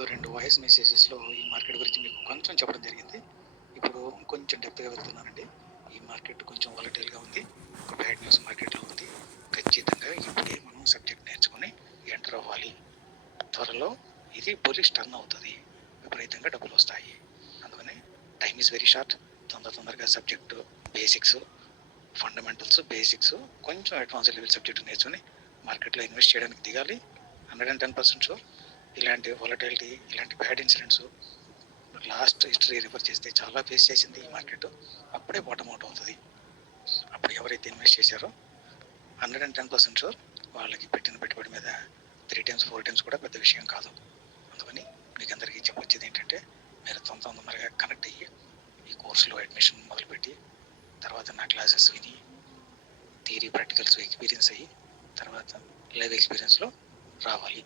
ఏదో 2 వాయిస్ మెసేజెస్‌లో ఈ మార్కెట్ గురించి మీకు కొంచెం చెప్పడం జరిగింది. ఇప్పుడు కొంచెం డెప్త్‌గా వెళ్తున్నానండి. ఈ మార్కెట్ కొంచెం వాలటైల్‌గా ఉంది. ఒక బ్యాడ్ న్యూస్ మార్కెట్‌లో ఉంది. ఖచ్చితంగా ఇప్పుడే మనం సబ్జెక్ట్ నేర్చుకొని ఎంటర్ అవ్వాలి. త్వరలో ఇది బుల్లిష్ టర్న్ అవుతది. విపరీతంగా డబ్బులొస్తాయి. అందుకని టైమ్ ఈజ్ వెరీ షార్ట్. తొందరగా సబ్జెక్టు బేసిక్స్, ఫండమెంటల్స్, బేసిక్స్ కొంచెం అడ్వాన్స్ లెవెల్ సబ్జెక్ట్ నేర్చుకొని మార్కెట్‌లో ఇన్వెస్ట్ చేయడానికి దిగాలి. 110% షూర్. ఇలాంటి వాలటైలిటీ, ఇలాంటి bad incidents last history refer చేస్తే చాలా ఫేస్ చేసింది ఈ మార్కెట్. అప్పుడే బాటమ్ అవుట్ అవుతుంది. అప్పుడు ఎవరైతే ఇన్వెస్ట్ చేశారో 110% షూర్ వాళ్ళకి పెట్టిన పెట్టుబడి మీద 3 times 4 times కూడా పెద్ద విషయం కాదు. అందుకని మీకు అందరికీ చెప్పొచ్చేది ఏంటంటే మీరు తొందరగా కనెక్ట్ అయ్యి ఈ కోర్సులో అడ్మిషన్ మొదలుపెట్టి తర్వాత నా క్లాసెస్ విని థియరీ ప్రాక్టికల్స్ ఎక్స్పీరియన్స్ అయ్యి తర్వాత లైవ్ ఎక్స్పీరియన్స్లో రావాలి.